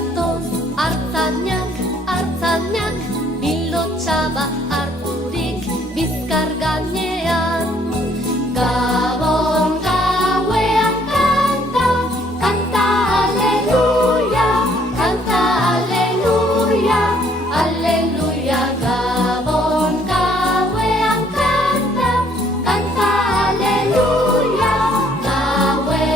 gatoz, artzainak, artzainak, pilotxaba harturik bizkar gainean. Gabon gauean kanta, kanta aleluia, kanta aleluia, aleluia. Gabon gauean kanta, kanta aleluia, gauean.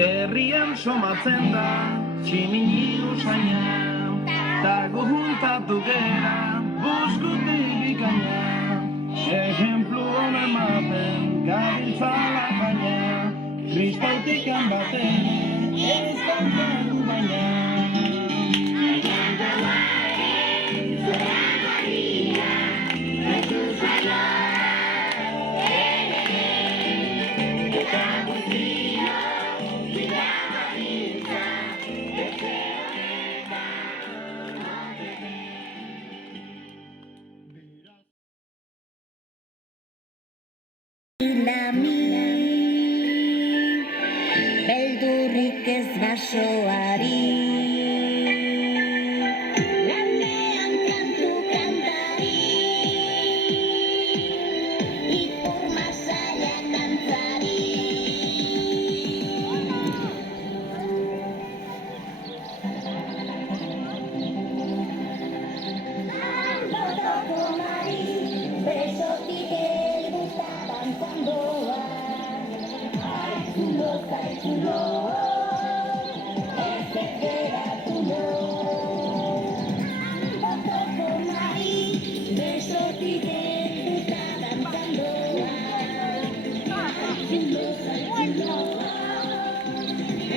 Herrian somatzen da, tximini usaina, tago juntatu gera, buskutik bikaina. Ejemplu hona ematen, gabiltzala baina, kristautik baten, ez kanten baina. Beldurrik ez basoari, lanean kantu kantari, ikur masaia kantzari. Botoko mari, besotik helduta dantzandoa. Zaizulo, ez geratulo. Botoko mari, besotik helduta dantzandoa. Zaizulo,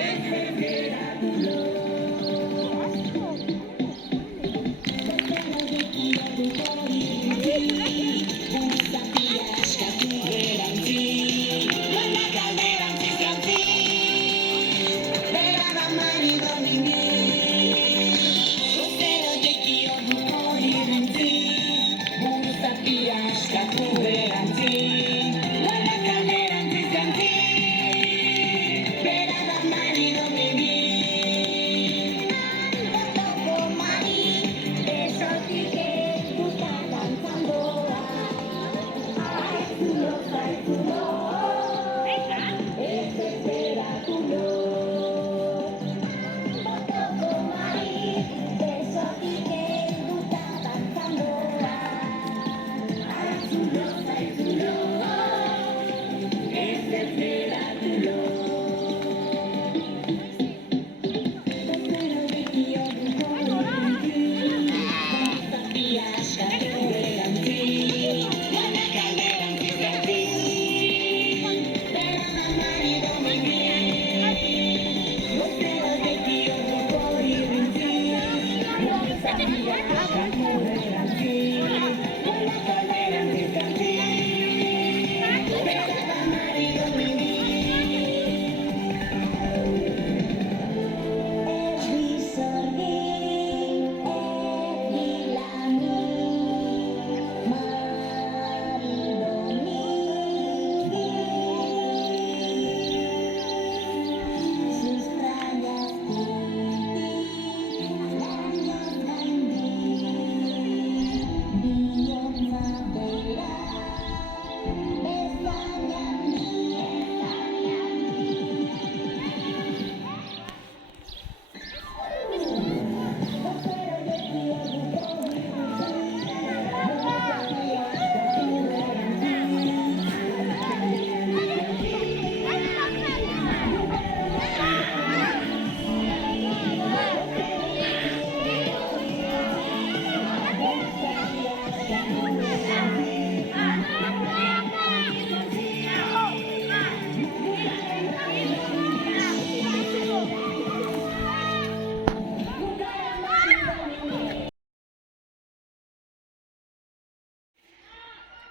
ez geratulo.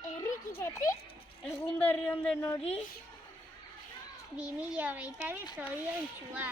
Herrikidetik egun berri onden hori 2022 zoriontsua.